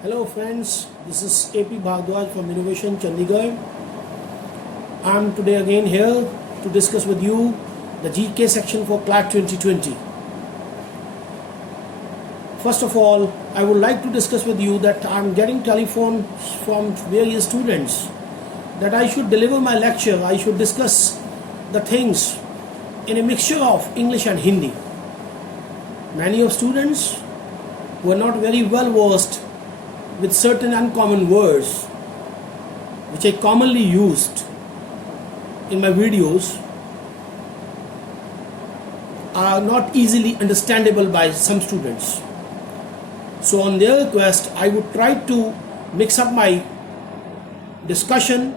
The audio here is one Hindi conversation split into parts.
Hello friends, this is AP Bhardwaj from Innovation Chandigarh. I am today again here to discuss with you the GK section for CLAT 2020. First of all, I would like to discuss with you that I am getting telephones from various students that I should deliver my lecture, I should discuss the things in a mixture of English and Hindi. Many of students were not very well versed with certain uncommon words which I commonly used in my videos are not easily understandable by some students. So on their request, I would try to mix up my discussion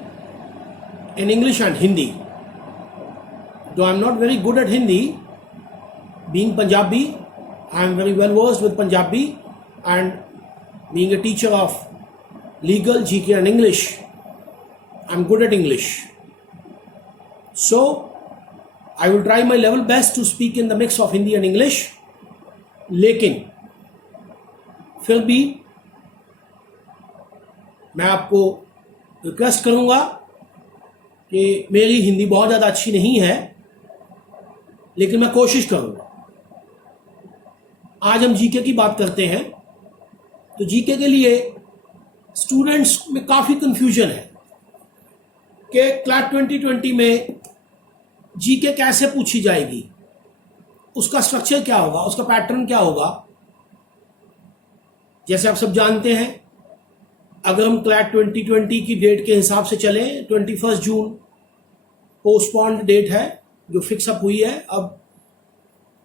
in English and Hindi. Though I am not very good at Hindi, being Punjabi, I am very well versed with Punjabi, and being a teacher of legal, GK and English, I am good at English. So I will try my level best to speak in the mix of Hindi and English. लेकिन फिर भी मैं आपको रिक्वेस्ट करूँगा कि मेरी हिंदी बहुत ज़्यादा अच्छी नहीं है, लेकिन मैं कोशिश करूँगा. आज हम जीके की बात करते हैं. तो जीके के लिए स्टूडेंट्स में काफ़ी कन्फ्यूजन है कि क्लैट 2020 में जीके कैसे पूछी जाएगी, उसका स्ट्रक्चर क्या होगा, उसका पैटर्न क्या होगा. जैसे आप सब जानते हैं, अगर हम क्लैट 2020 की डेट के हिसाब से चलें, 21 जून पोस्टपोन्ड डेट है जो फिक्स अप हुई है अब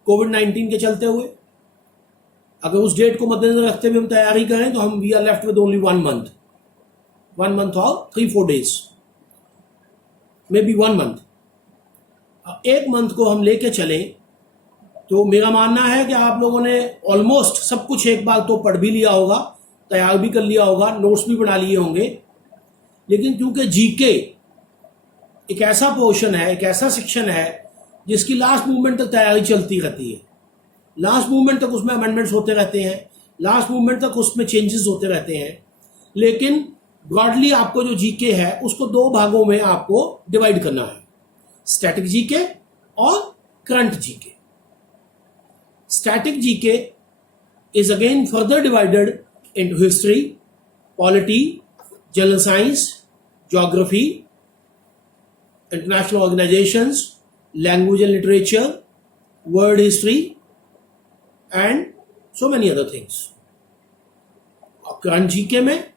कोविड-19 के चलते हुए. अगर उस डेट को मद्देनजर रखते हुए हम तैयारी करें तो हम we are left with only 1 month और 3-4 days, maybe 1 month. 1 month को हम लेके चलें तो मेरा मानना है कि आप लोगों ने ऑलमोस्ट सब कुछ एक बार तो पढ़ भी लिया होगा, तैयार भी कर लिया होगा, नोट्स भी बना लिए होंगे. लेकिन क्योंकि जीके एक ऐसा पोर्शन है, एक ऐसा सेक्शन है जिसकी लास्ट मूवमेंट तक तैयारी चलती रहती है, लास्ट मूवमेंट तक उसमें अमेंडमेंट्स होते रहते हैं, लास्ट मूवमेंट तक उसमें चेंजेस होते रहते हैं. लेकिन ब्रॉडली आपको जो जीके है उसको 2 भागों में आपको डिवाइड करना है, स्टैटिक जीके और current GK. Static GK is again further divided into history, polity, general science, geography, international organisations, language and literature, world history and so many other things. और करंट जीके में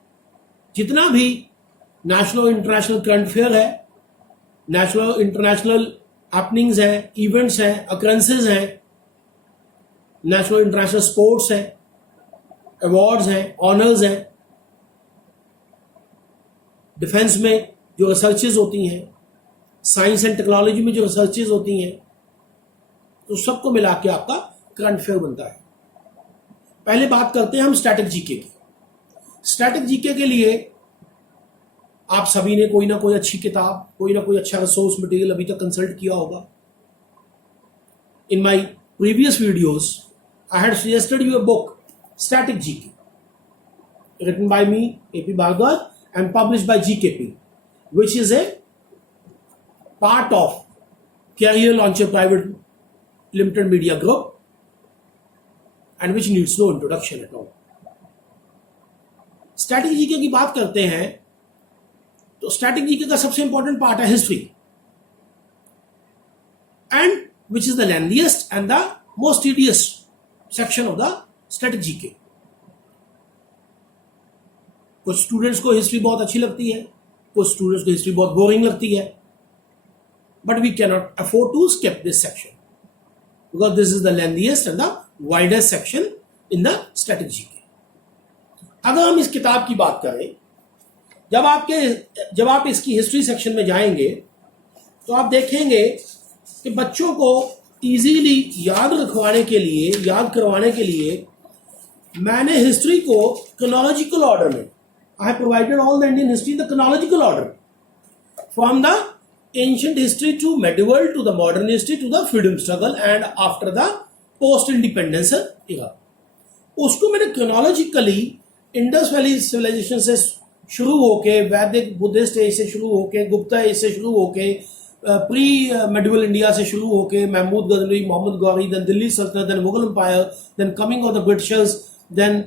जितना भी नेशनल इंटरनेशनल करंट फेयर है, नेशनल इंटरनेशनल हैपनिंग्स हैं, इवेंट्स हैं, अकरेंसेस हैं, नेशनल इंटरनेशनल स्पोर्ट्स हैं, अवार्ड्स हैं, ऑनर्स हैं, डिफेंस में जो रिसर्चेज होती हैं, साइंस एंड टेक्नोलॉजी में जो रिसर्चेज होती हैं, तो सबको मिला के आपका करंट फेयर बनता है. पहले बात करते हैं हम स्टैटिक जीके की. स्टैटिक जीके के लिए आप सभी ने कोई ना कोई अच्छी किताब, कोई ना कोई अच्छा रिसोर्स मटेरियल अभी तक कंसल्ट किया होगा. In my previous videos I had suggested you a book static GK written by me AP Bhardwaj and published by GKP, which is a part of Career Launcher Private Limited Media Group and which needs no introduction at all. Static GK की बात करते हैं तो स्टैटिक जीके का सबसे इंपॉर्टेंट पार्ट है history, and which is the lengthiest and the most tedious section of the static GK. कुछ स्टूडेंट्स को हिस्ट्री बहुत अच्छी लगती है, कुछ स्टूडेंट्स को हिस्ट्री बहुत बोरिंग लगती है, but we can not afford to skip this section because this is the lengthiest and the widest section in the static GK. अगर हम इस किताब की बात करें, जब आप इसकी हिस्ट्री सेक्शन में जाएंगे तो आप देखेंगे कि बच्चों को इजीली याद करवाने के लिए मैंने हिस्ट्री को क्रोनोलॉजिकल ऑर्डर में, I have provided all the Indian history in the chronological order from the ancient history to medieval to the modern history to the freedom struggle and after the post independence era. उसको मैंने क्रोनोलॉजिकली इंडस वैली सिविलाइजेशन से शुरू होके, वैदिक बुद्धिस्ट एज से शुरू होके, गुप्ता एज से शुरू होके, प्री मेडिवल इंडिया से शुरू होके, Mahmud Ghaznavi, Mohammad Ghori, then Delhi Sultanate, then Mughal empire, then coming of the britishers, then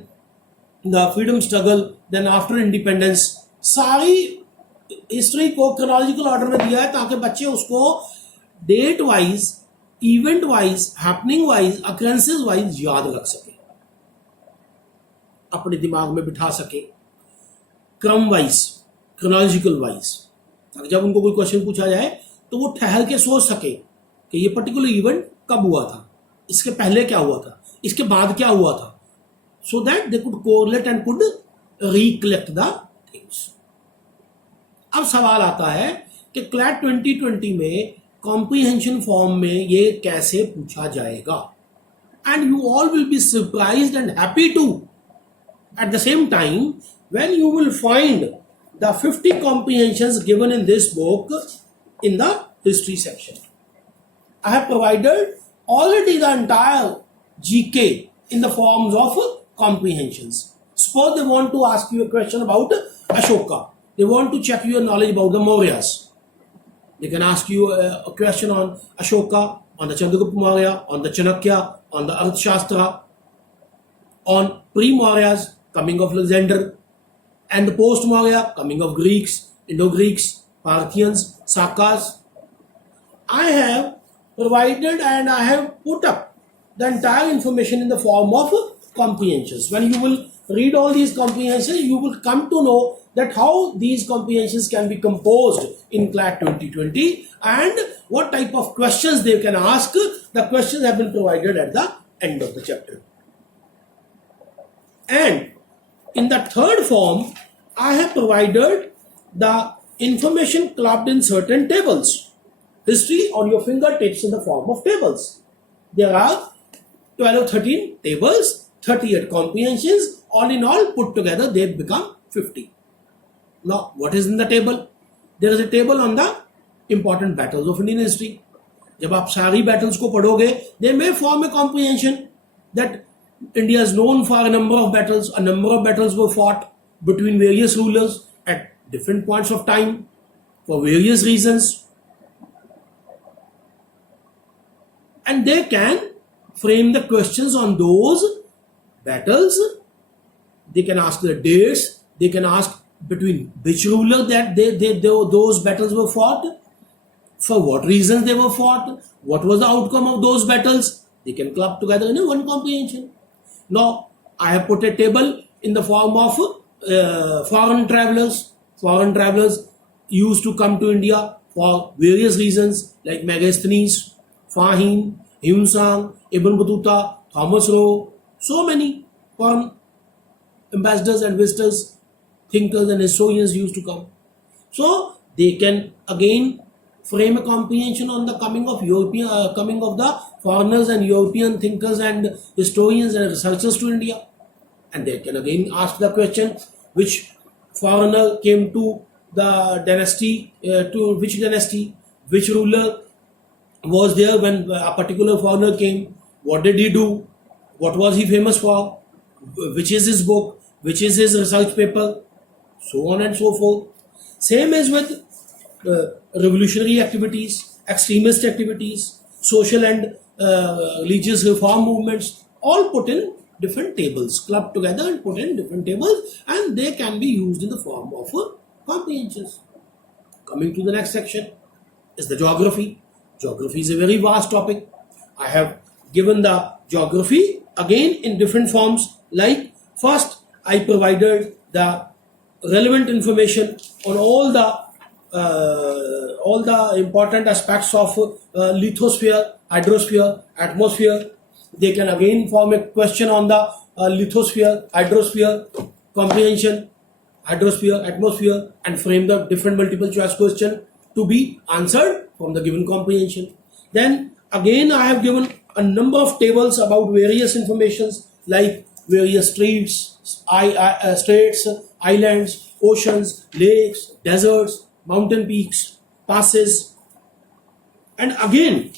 the freedom struggle, then after independence, सारी हिस्ट्री को क्रोनोलॉजिकल ऑर्डर में दिया है ताकि बच्चे उसको date wise, event wise, happening wise, occurrences wise याद रख सके, अपने दिमाग में बिठा सके, क्रम वाइज, क्रोनोलॉजिकल वाइज, ताकि जब उनको कोई क्वेश्चन पूछा जाए तो वो ठहर के सोच सके कि ये पर्टिकुलर इवेंट कब हुआ था, इसके पहले क्या हुआ था, इसके बाद क्या हुआ था, so that they could correlate and could recollect the things. अब सवाल आता है कि क्लैट 2020 में कॉम्प्रीहेंशन फॉर्म में ये कैसे पूछा जाएगा, and you all will be surprised and happy to at the same time when you will find the 50 comprehensions given in this book in the history section. I have provided already the entire GK in the forms of comprehensions. Suppose they want to ask you a question about Ashoka, they want to check your knowledge about the Mauryas, they can ask you a question on Ashoka, on the Chandragupta Maurya, on the Chanakya, on the Arthashastra, on pre-Mauryas, coming of Alexander, and the post-Maurya, coming of Greeks, Indo-Greeks, Parthians, Sakas. I have provided and I have put up the entire information in the form of comprehensions. When you will read all these comprehensions, you will come to know that how these comprehensions can be composed in CLAT 2020 and what type of questions they can ask. The questions have been provided at the end of the chapter. And in the third form, I have provided the information clubbed in certain tables. History on your fingertips in the form of tables. There are 12 or 13 tables, 38 comprehensions. All in all, put together, they become 50. Now, what is in the table? There is a table on the important battles of Indian history. जब आप सारी battles को पढ़ोगे, they may form a comprehension that India is known for a number of battles. A number of battles were fought between various rulers at different points of time for various reasons. And they can frame the questions on those battles. They can ask the dates. They can ask between which ruler that those battles were fought, for what reasons they were fought, what was the outcome of those battles. They can club together in one comprehension. Now, I have put a table in the form of foreign travelers. Foreign travelers used to come to India for various reasons like Megasthenes, Fahim, Hyun Sang, Ibn Battuta, Thomas Roe. So many foreign ambassadors and visitors, thinkers and historians used to come. So, they can again frame a comprehension on the coming of the foreigners and European thinkers and historians and researchers to India, and they can again ask the question which foreigner came to the dynasty, to which dynasty, which ruler was there when a particular foreigner came, what did he do, what was he famous for, which is his book, which is his research paper, so on and so forth. Same as with revolutionary activities, extremist activities, social and religious reform movements, all put in different tables, clubbed together and put in different tables, and they can be used in the form of comprehensions. Coming to the next section is the geography. Geography is a very vast topic. I have given the geography again in different forms. Like first, I provided the relevant information on all the important aspects of lithosphere, hydrosphere, atmosphere. They can again form a question on the lithosphere, hydrosphere, comprehension, hydrosphere, atmosphere, and frame the different multiple choice question to be answered from the given comprehension. Then again I have given a number of tables about various informations like various streets, straits, islands, oceans, lakes, deserts, mountain peaks, passes, and again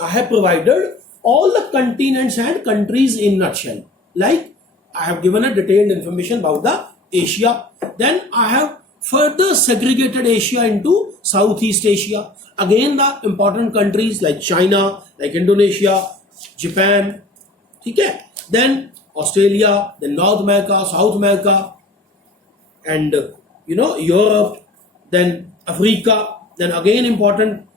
I have provided all the continents and countries in nutshell, like I have given a detailed information about the Asia. Then I have further segregated Asia into Southeast Asia. Again, the important countries like China, like Indonesia, Japan, ठीक है, then Australia, then North America, South America, and Europe, then Africa. Then again important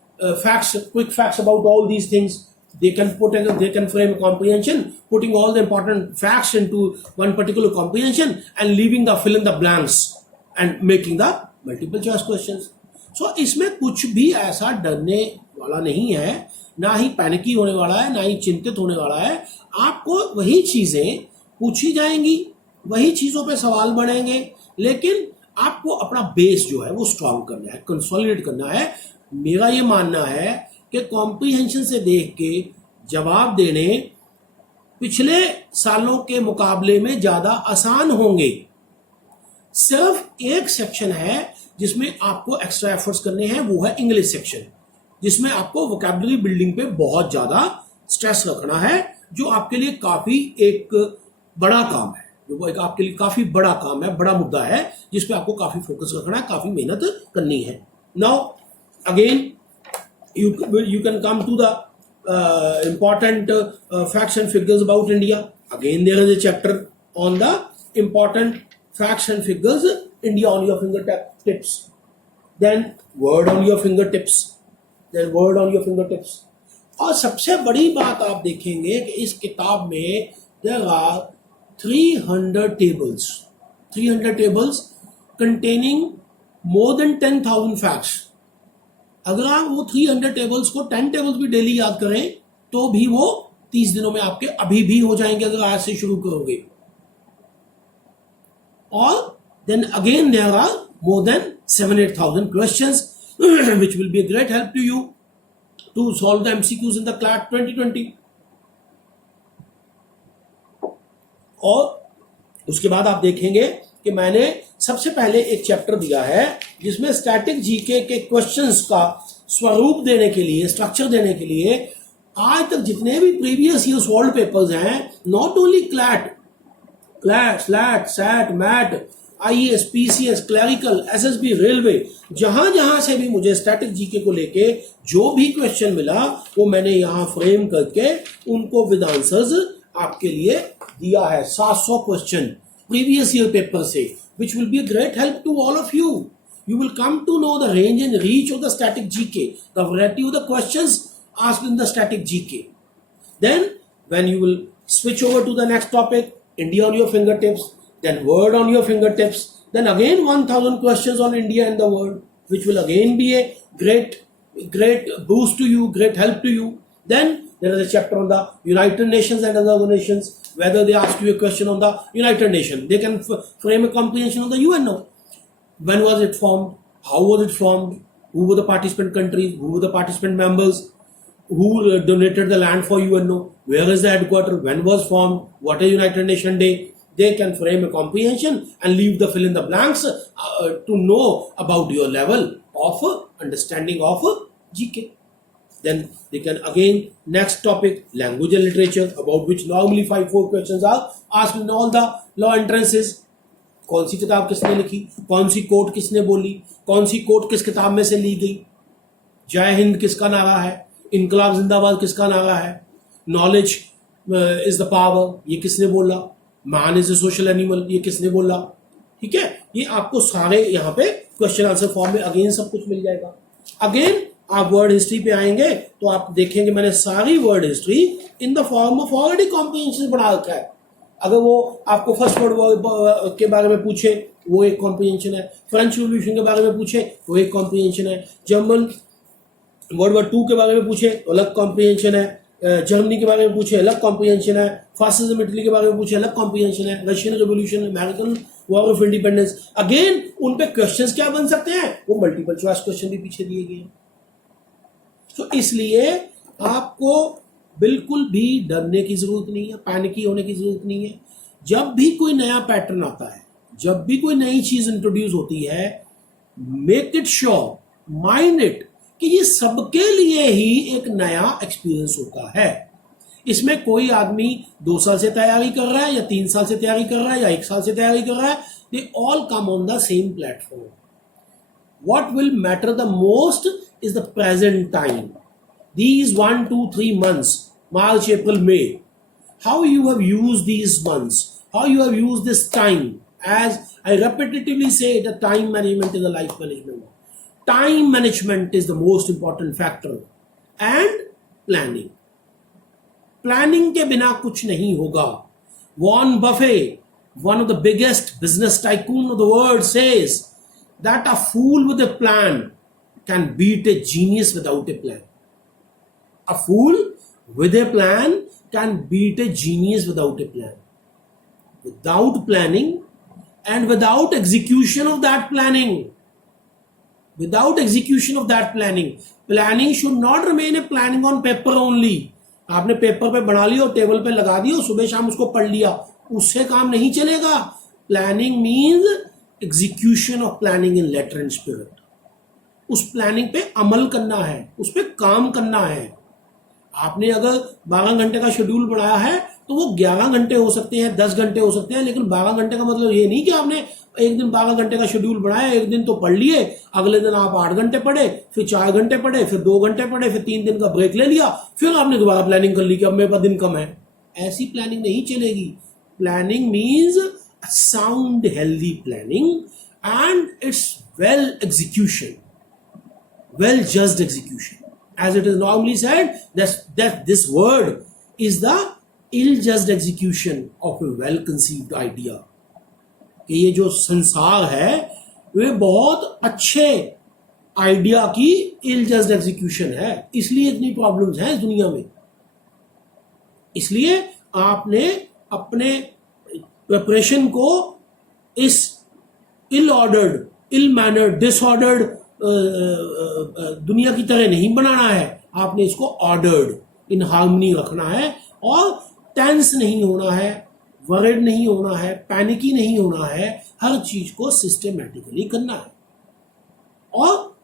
facts, quick facts about all these things. They can frame a comprehension, putting all the important facts into one particular comprehension and leaving the fill in the blanks and making the multiple choice questions. So इसमें कुछ भी ऐसा डरने वाला नहीं है, ना ही पैनिकी होने वाला है, ना ही चिंतित होने वाला है. आपको वही चीजें पूछी जाएंगी, वही चीजों पे सवाल बढ़ेंगे, लेकिन आपको अपना बेस जो है वो स्ट्रांग करना है, कंसोलिडेट करना है. मेरा ये मानना है कि कॉम्प्रीहेंशन से देख के जवाब देने पिछले सालों के मुकाबले में ज्यादा आसान होंगे. सिर्फ एक सेक्शन है जिसमें आपको एक्स्ट्रा एफर्ट्स करने हैं, वो है इंग्लिश सेक्शन, जिसमें आपको वोकैबुलरी बिल्डिंग पे बहुत ज्यादा स्ट्रेस रखना है, जो आपके लिए काफी एक बड़ा काम है, जो एक आपके लिए काफी बड़ा काम है, बड़ा मुद्दा है, जिसपे आपको काफी फोकस रखना है, काफी मेहनत करनी है. Now again you can come to the important facts and figures about India. Again, there is a chapter on the important facts and figures, India on your fingertips. Then word on your fingertips. Then word on your fingertips. और सबसे बड़ी बात आप देखेंगे कि इस किताब में there are 300 tables. 300 tables containing more than 10,000 facts. अगर आप वो 300 टेबल्स को 10 टेबल्स भी डेली याद करें तो भी वो 30 दिनों में आपके अभी भी हो जाएंगे, अगर आज से शुरू करोगे. और then again there are more than 7,000-8,000 questions which will be a great help to you to solve the MCQs in the CLAT 2020. और उसके बाद आप देखेंगे कि मैंने सबसे पहले एक चैप्टर दिया है जिसमें स्टैटिक जीके के क्वेश्चंस का स्वरूप देने के लिए, स्ट्रक्चर देने के लिए आज तक जितने भी प्रीवियस ईयर सॉल्व पेपर्स हैं, not only CLAT, SLAT, SAT, MAT, IAS, PCS, clerical, SSB, railway, जहां जहां से भी मुझे स्टैटिक जीके को लेके जो भी क्वेश्चन मिला वो मैंने यहां फ्रेम करके उनको विद आंसर्स आपके लिए दिया है. 700 क्वेश्चन previous year paper से, which will be a great help to all of you. You will come to know the range and reach of the static GK, the variety of the questions asked in the static GK. Then when you will switch over to the next topic, India on your fingertips, then word on your fingertips, then again 1,000 questions on India and the world, which will again be a great boost to you, great help to you. Then there is a chapter on the United Nations and other nations. Whether they ask you a question on the United Nations, they can frame a comprehension on the UNO. When was it formed? How was it formed? Who were the participant countries? Who were the participant members? Who donated the land for UNO? Where is the headquarters? When was formed? What is United Nations Day? They can frame a comprehension and leave the fill in the blanks to know about your level of understanding of GK. Then they can again next topic, language and literature, about which normally 5-4 questions are asked in all the law entrances. कौन सी किताब किसने लिखी, कौन सी कोट किसने बोली, कौन सी कोट किस किताब में से ली गई, जय हिंद किसका नारा है, इनकलाब जिंदाबाद किसका नारा है, नॉलेज इज द पावर ये किसने बोला, man is a social animal ये किसने बोला. ठीक है, ये आपको सारे यहाँ पे क्वेश्चन आंसर फॉर्म में अगेन सब कुछ मिल जाएगा. अगेन आप वर्ड हिस्ट्री पे आएंगे तो आप देखेंगे मैंने सारी word history in the form of already comprehension बना रखा है. अगर वो आपको फर्स्ट वर्ल्ड के बारे में पूछे वो एक कॉम्प्रिहेंशन है, फ्रेंच रिवॉल्यूशन के बारे में पूछे वो एक कॉम्प्रिहेंशन है, जर्मन वर्ल्ड वॉर 2 के बारे में पूछे तो अलग कॉम्प्रिहेंशन है, जर्मनी के बारे में पूछे अलग कॉम्प्रिहेंशन है, फासिज्म इटली के बारे में पूछे अलग कॉम्प्रिहेंशन है, Russian revolution, American war of independence. Again उन पे क्वेश्चंस क्या बन सकते हैं, वो मल्टीपल चॉइस क्वेश्चन भी पीछे दिए गए हैं. तो इसलिए आपको बिल्कुल भी डरने की जरूरत नहीं है, पैनिकी होने की जरूरत नहीं है. जब भी कोई नया पैटर्न आता है, जब भी कोई नई चीज इंट्रोड्यूस होती है, make it sure, mind it कि ये सबके लिए ही एक नया एक्सपीरियंस होता है. इसमें कोई आदमी 2 साल से तैयारी कर रहा है या 3 साल से तैयारी कर रहा है या 1 साल से तैयारी कर रहा है, they all come on the same platform. What will matter the most is the present time. These 1, 2, 3 months, March, April, May. How you have used these months, how you have used this time. As I repetitively say, the time management is a life management. Time management is the most important factor. And planning. Planning के बिना कुछ नहीं होगा. Warren Buffett, one of the biggest business tycoon of the world, says that a fool with a plan can beat a genius without a plan. A fool with a plan can beat a genius without a plan. Without planning and without execution of that planning. Without execution of that planning. Planning should not remain a planning on paper only. आपने पेपर पे बना लिया और टेबल पे लगा दिया और सुबह शाम उसको पढ़ लिया, उससे काम नहीं चलेगा. Planning means execution of planning in letter and spirit. उस प्लानिंग पे अमल करना है, उस पे काम करना है. आपने अगर 12 घंटे का शेड्यूल बनाया है तो वो 11 घंटे हो सकते हैं, 10 घंटे हो सकते हैं, लेकिन 12 घंटे का मतलब ये नहीं कि आपने एक दिन 12 घंटे का शेड्यूल बनाया, एक दिन तो पढ़ लिए, अगले दिन आप 8 घंटे पढ़े, फिर 4 घंटे पढ़े, फिर 2 घंटे पढ़े, फिर 3 दिन का ब्रेक ले लिया, फिर आपने दोबारा प्लानिंग कर ली कि अब मेरे पास दिन कम है. ऐसी प्लानिंग नहीं चलेगी. Planning means sound healthy planning and its well execution, well judged execution. As it is normally said, that this word is the ill judged execution of a well conceived idea. कि ये जो संसार है वे बहुत अच्छे आइडिया की ill judged execution है, इसलिए इतनी प्रॉब्लम्स हैं इस दुनिया में. इसलिए आपने अपने प्रिपरेशन को इस इल ऑर्डर्ड, इल मैनर्ड, डिसऑर्डर्ड दुनिया की तरह नहीं बनाना है. आपने इसको ऑर्डर्ड, इन हार्मनी रखना है और टेंस नहीं होना है, वरिड नहीं होना है, पैनिकी नहीं होना है. हर चीज को सिस्टमेटिकली करना है. और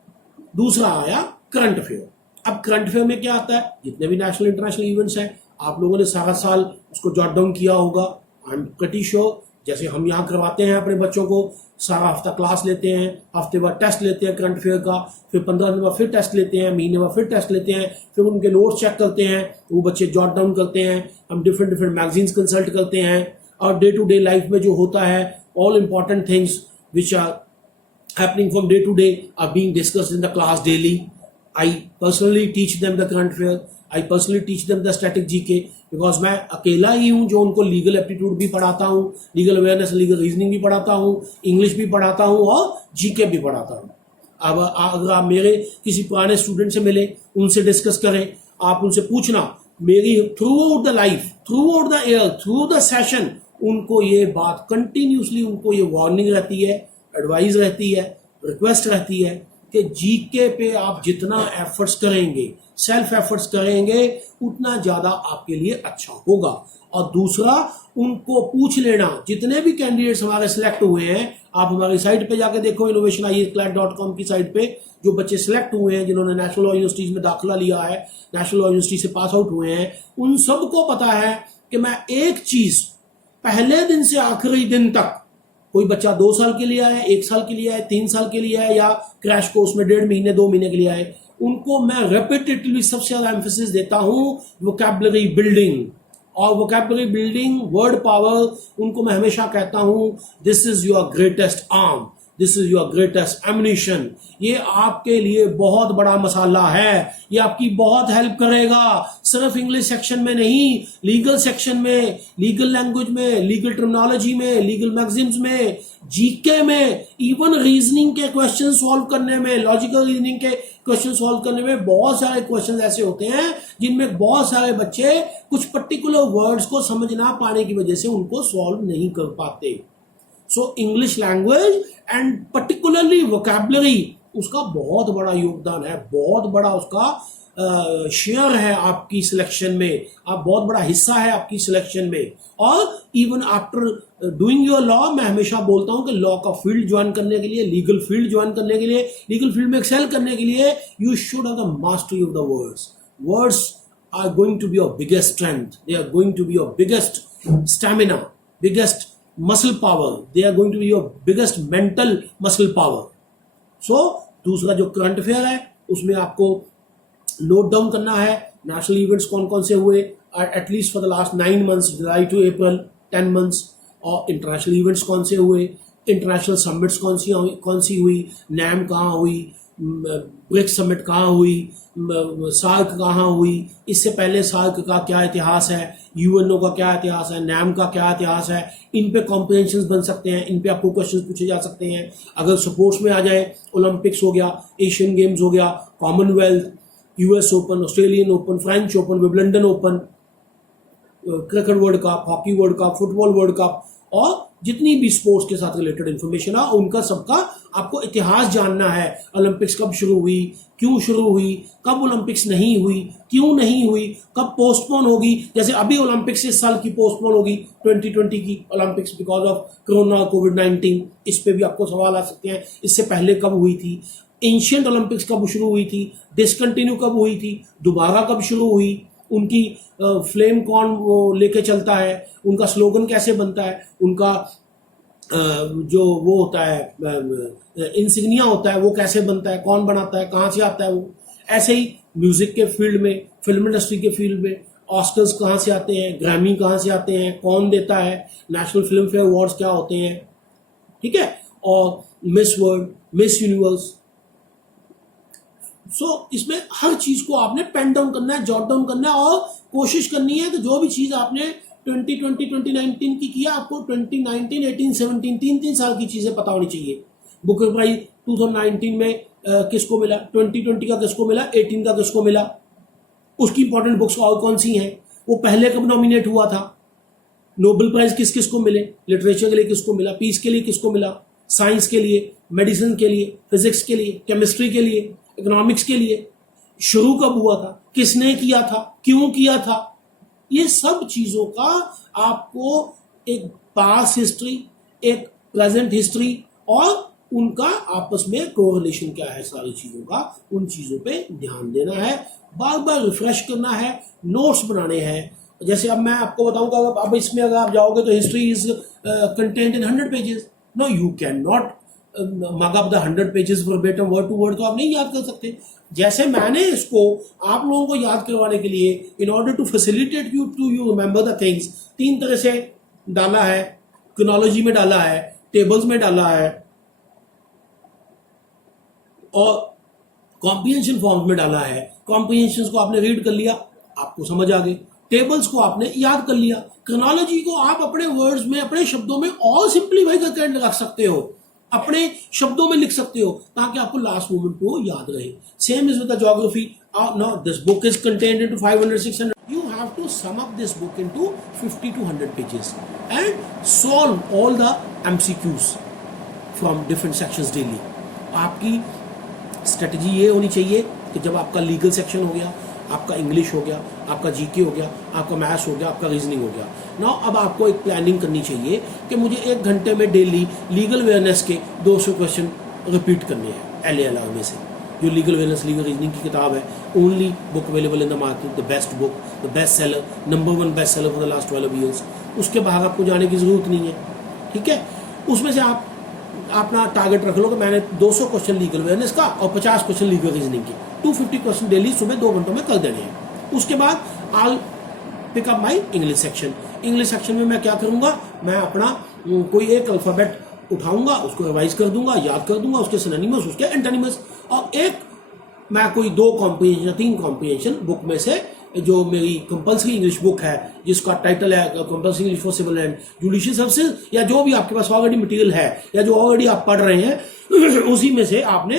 दूसरा आया करंट अफेयर. अब करंट अफेयर में क्या आता है? जितने भी नेशनल इंटरनेशनल इवेंट्स हैं आप लोगों ने सारा साल उसको जॉट डाउन किया होगा. I am pretty sure. जैसे हम यहाँ करवाते हैं अपने बच्चों को, सारा हफ्ता क्लास लेते हैं, हफ्ते बाद टेस्ट लेते हैं करंट अफेयर का, फिर 15 दिन बाद फिर टेस्ट लेते हैं, महीने बाद फिर टेस्ट लेते हैं, फिर उनके नोट्स चेक करते हैं, वो बच्चे जॉट डाउन करते हैं. हम डिफरेंट मैगजीन्स कंसल्ट करते हैं और डे टू डे लाइफ में जो होता है, all important things which are happening from day to day are being discussed in the class daily. I personally teach them the current affair. I personally teach them the static GK, because मैं अकेला ही हूँ जो उनको लीगल एप्टीट्यूड भी पढ़ाता हूँ, लीगल अवेयरनेस, लीगल रीजनिंग भी पढ़ाता हूँ, इंग्लिश भी पढ़ाता हूँ और जीके भी पढ़ाता हूँ. अब अगर आप मेरे किसी पुराने स्टूडेंट से मिले, उनसे डिस्कस करें, आप उनसे पूछना, मेरी through out the life, through out the year, through the session उनको ये बात कंटिन्यूसली, उनको ये वार्निंग रहती है, एडवाइस रहती है, रिक्वेस्ट रहती है कि जीके पे आप जितना एफर्ट्स करेंगे, सेल्फ एफर्ट्स करेंगे, उतना ज्यादा आपके लिए अच्छा होगा. और दूसरा, उनको पूछ लेना, जितने भी कैंडिडेट्स हमारे सिलेक्ट हुए हैं, आप हमारी साइट पे जाके देखो, innovationIELTS.com की साइट पे, जो बच्चे सिलेक्ट हुए हैं, जिन्होंने नेशनल लॉ यूनिवर्सिटीज में दाखिला लिया है, नेशनल लॉ यूनिवर्सिटी से पास आउट हुए हैं, उन सबको पता है कि मैं एक चीज पहले दिन से आखिरी दिन तक, कोई बच्चा 2 साल के लिए आए, 1 साल के लिए आए, 3 साल के लिए आए, या क्रैश कोर्स में 1.5 महीने 2 महीने के लिए आए, उनको मैं रेपिटेटिवली सबसे ज्यादा एम्फेसिस देता हूं वोकैबुलरी बिल्डिंग. और वोकैबुलरी बिल्डिंग, वर्ड पावर, उनको मैं हमेशा कहता हूं this is your greatest arm, this is your greatest ammunition. ये आपके लिए बहुत बड़ा मसाला है, ये आपकी बहुत हेल्प करेगा. सिर्फ इंग्लिश सेक्शन में नहीं, लीगल सेक्शन में, लीगल लैंग्वेज में, लीगल टर्मिनोलॉजी में, लीगल मैगजीन्स में, जीके में, इवन रीजनिंग के क्वेश्चन सॉल्व करने में, लॉजिकल रीजनिंग के क्वेश्चन सॉल्व करने में बहुत सारे क्वेश्चन ऐसे होते हैं जिनमें बहुत सारे बच्चे कुछ पर्टिकुलर वर्ड्स को समझ ना पाने की वजह से उनको सॉल्व नहीं कर पाते. So English language and particularly vocabulary, उसका बहुत बड़ा योगदान है, बहुत बड़ा उसका शेयर है आपकी सिलेक्शन में, आप बहुत बड़ा हिस्सा है आपकी सिलेक्शन में. और even after doing your law, मैं हमेशा बोलता हूं कि लॉ का फील्ड ज्वाइन करने के लिए, लीगल फील्ड ज्वाइन करने के लिए, लीगल फील्ड में एक्सेल करने के लिए, you should have the mastery of the words. Words are going to be your biggest strength. They are going to be your biggest stamina, biggest muscle power. They are going to be your biggest mental muscle power. So दूसरा जो करंट अफेयर है उसमें आपको नोट डाउन करना है नेशनल इवेंट्स कौन कौन से हुए at least for the last 9 months, July to April 10 months, और इंटरनेशनल इवेंट्स कौन से हुए, इंटरनेशनल समिट्स कौन सी हुई, नैम कहाँ हुई, ब्रिक्स समिट कहाँ हुई, सार्क कहाँ हुई, इससे पहले सार्क का क्या इतिहास है, यूएनओ का क्या इतिहास है, नैम का क्या इतिहास है, इन पे कॉम्प्रिहेंशन बन सकते हैं, इन पे आपको क्वेश्चन पूछे जा सकते हैं. अगर स्पोर्ट्स में आ जाए, ओलंपिक्स हो गया, एशियन गेम्स हो गया, Commonwealth, US open, Australian open, French open, Wimbledon open, cricket world cup, hockey world cup, football world cup, और जितनी भी स्पोर्ट्स के साथ रिलेटेड इंफॉर्मेशन है उनका सबका आपको इतिहास जानना है. ओलंपिक्स कब शुरू हुई, क्यों शुरू हुई, कब ओलंपिक्स नहीं हुई, क्यों नहीं हुई, कब पोस्टपोन होगी. जैसे अभी ओलंपिक्स इस साल की पोस्टपोन होगी 2020 की ओलंपिक्स बिकॉज ऑफ कोरोना कोविड-19. इस पे भी आपको सवाल आ सकते हैं. इससे पहले कब हुई थी, एंशिएंट ओलंपिक्स कब शुरू हुई थी, डिसकंटिन्यू कब हुई थी, दोबारा कब शुरू हुई, उनकी फ्लेम कौन वो लेके चलता है, उनका स्लोगन कैसे बनता है, उनका जो वो होता है इंसिग्निया होता है वो कैसे बनता है, कौन बनाता है, कहाँ से आता है वो. ऐसे ही म्यूजिक के फील्ड में, फिल्म इंडस्ट्री के फील्ड में ऑस्कर्स कहाँ से आते हैं, ग्रैमी कहाँ से आते हैं, कौन देता है, नेशनल फिल्म फेयर अवार्ड्स क्या होते हैं, ठीक है, और मिस वर्ल्ड, मिस यूनिवर्स. इसमें हर चीज को आपने पेन डाउन करना है, जॉट डाउन करना है, और कोशिश करनी है कि जो भी चीज आपने 2020 2019 की किया, आपको 2019 18 17 तीन साल की चीजें पता होनी चाहिए. बुकर प्राइज 2019 में किसको मिला, 2020 का किसको मिला, 18 का किसको मिला, उसकी इंपॉर्टेंट बुक्स और कौन सी हैं, वो पहले कब नॉमिनेट हुआ था, नोबेल प्राइज किस किस को मिले, लिटरेचर के लिए किसको मिला, पीस के लिए किसको मिला, साइंस के लिए, मेडिसिन के लिए, फिजिक्स के लिए, केमिस्ट्री के लिए, इकोनॉमिक्स के लिए, शुरू कब हुआ था, किसने किया था, क्यों किया था. ये सब चीजों का आपको एक पास्ट हिस्ट्री, एक प्रेजेंट हिस्ट्री, और उनका आपस में कोरिलेशन क्या है सारी चीजों का, उन चीजों पे ध्यान देना है, बार बार रिफ्रेश करना है, नोट्स बनाने हैं. जैसे अब मैं आपको बताऊंगा, अब इसमें अगर आप जाओगे तो history is content in 100 pages. No, you can not mug up the 100 pages verbatim, word to word तो आप नहीं याद कर सकते. जैसे मैंने इसको आप लोगों को याद करवाने के लिए, in order to facilitate you to you remember the things, 3 तरह से डाला है. क्रोनोलॉजी में डाला है, टेबल्स में डाला है, और कॉम्प्रिहेंशन फॉर्म्स में डाला है. कॉम्प्रिहेंशन को आपने रीड कर लिया, आपको समझ आ गई. टेबल्स को आपने याद कर लिया. क्रोनोलॉजी को आप अपने वर्ड्स में, अपने शब्दों में और सिंप्लीफाई करके रख सकते हो, अपने शब्दों में लिख सकते हो, ताकि आपको लास्ट मोमेंट पे वो याद रहे. Same is with the geography. Now this book is contained into 500-600. You have to sum up this book into 50 to 100 pages and solve all the MCQs from different sections daily. आपकी स्ट्रेटजी ये होनी चाहिए कि जब आपका लीगल सेक्शन हो गया, आपका इंग्लिश हो गया, आपका जीके हो गया, आपका मैथ्स हो गया, आपका रीजनिंग हो गया, नाउ अब आपको एक प्लानिंग करनी चाहिए कि मुझे 1 घंटे में डेली लीगल अवेयरनेस के 200 क्वेश्चन रिपीट करने हैं LALR में से. जो लीगल अवेयरनेस लीगल रीजनिंग की किताब है, only book available in the market, the best book, the best seller, number 1 best seller for the last 12 years. उसके बाहर आपको जाने की जरूरत नहीं है, ठीक है. उसमें से आप अपना टारगेट रख लो कि मैंने 200 क्वेश्चन लीगल अवेयरनेस का और 50 क्वेश्चन लीगल रीजनिंग के, 250 क्वेश्चन डेली सुबह 2 घंटों में कर देने हैं. उसके बाद I pick up my English section. English section में मैं क्या करूंगा, मैं अपना कोई एक अल्फाबेट उठाऊंगा, उसको रिवाइज कर दूंगा, याद कर दूंगा, उसके सिनोनिमस, उसके एंटोनिमस, और एक मैं कोई 2 कॉम्प्रिहेंशन 3 कॉम्प्रिहेंशन बुक में से, जो मेरी कंपल्सरी इंग्लिश बुक है जिसका टाइटल है compulsory English for civil and judicial services, या जो भी आपके पास ऑलरेडी मटेरियल है या जो ऑलरेडी आप पढ़ रहे हैं उसी में से आपने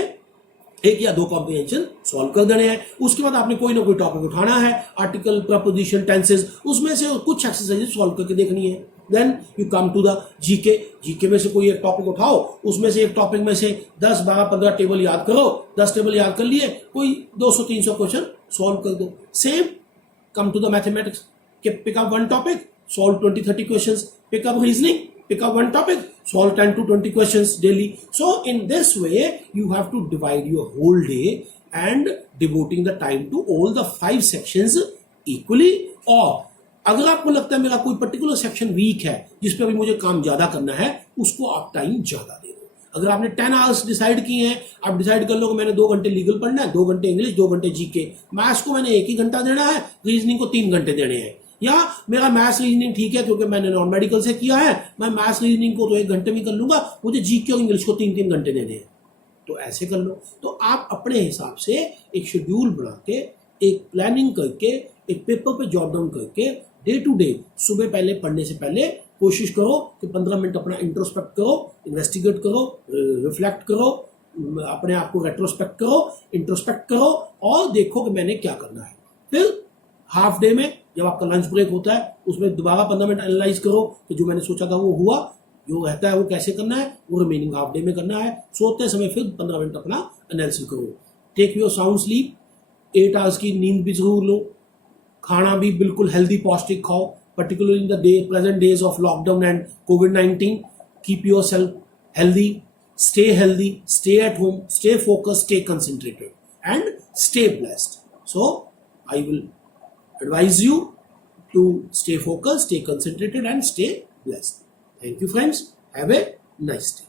1 या 2 कॉम्प्रिहेंशन सॉल्व कर देने हैं. उसके बाद आपने कोई ना कोई टॉपिक उठाना है, आर्टिकल, प्रपोजिशन, टेंसेज, उसमें से कुछ एक्सरसाइजेस सॉल्व करके देखनी है. Then you come to the GK. GK में से कोई एक टॉपिक उठाओ, उसमें से एक टॉपिक में से 10, 12, 15 टेबल याद करो. 10 टेबल याद कर लिए, कोई 200-300 क्वेश्चन सॉल्व कर दो. Same come to the mathematics, pick up 1 topic, solve 20-30 questions. Pick up reasoning, pick up 1 topic, solve 10 to 20 questions daily. So in this way you have to divide your whole day and devoting the time to all the 5 sections equally. और अगर आपको लगता है मेरा कोई पर्टिकुलर सेक्शन वीक है जिस पे अभी मुझे काम ज्यादा करना है, उसको आप टाइम ज्यादा दे दो। अगर आपने 10 आवर्स डिसाइड किए हैं, आप डिसाइड कर लो कि मैंने 2 घंटे लीगल पढ़ना है, 2 घंटे इंग्लिश, 2 घंटे जीके, मैथ्स को मैंने 1 ही घंटा देना है, रीजनिंग को 3 घंटे देने हैं। या मेरा मैथ्स रीजनिंग ठीक है क्योंकि मैंने नॉन मेडिकल से किया है, मैं मैथ्स रीजनिंग को तो 1 घंटे में कर लूंगा, मुझे जीके और इंग्लिश को 3-3 घंटे देने हैं, तो ऐसे कर लो। तो आप अपने हिसाब से एक शेड्यूल बना के, एक प्लानिंग करके, एक पेपर पे जॉट डाउन करके, डे टू डे सुबह पहले पढ़ने से पहले कोशिश करो कि 15 मिनट अपना इंट्रोस्पेक्ट करो, इन्वेस्टिगेट करो, रिफ्लेक्ट करो, अपने आप को रेट्रोस्पेक्ट करो, इंट्रोस्पेक्ट करो और देखो कि मैंने क्या करना है। फिर हाफ डे में जब आपका लंच ब्रेक होता है उसमें दोबारा 15 मिनट एनालाइज करो कि जो मैंने सोचा था वो हुआ, जो रहता है वो कैसे करना है, वो रिमेनिंग हाफ डे में करना है। सोते समय फिर 15 मिनट अपना एनालिसिस करो। Take your sound sleep, 8 hours की नींद भी जरूर लो। खाना भी बिल्कुल हेल्दी पौष्टिक खाओ, particularly in the present days of lockdown and COVID-19. Keep yourself healthy, stay at home, stay focused, stay concentrated, and stay blessed. So I will advise you to stay focused, stay concentrated, and stay blessed. Thank you, friends. Have a nice day.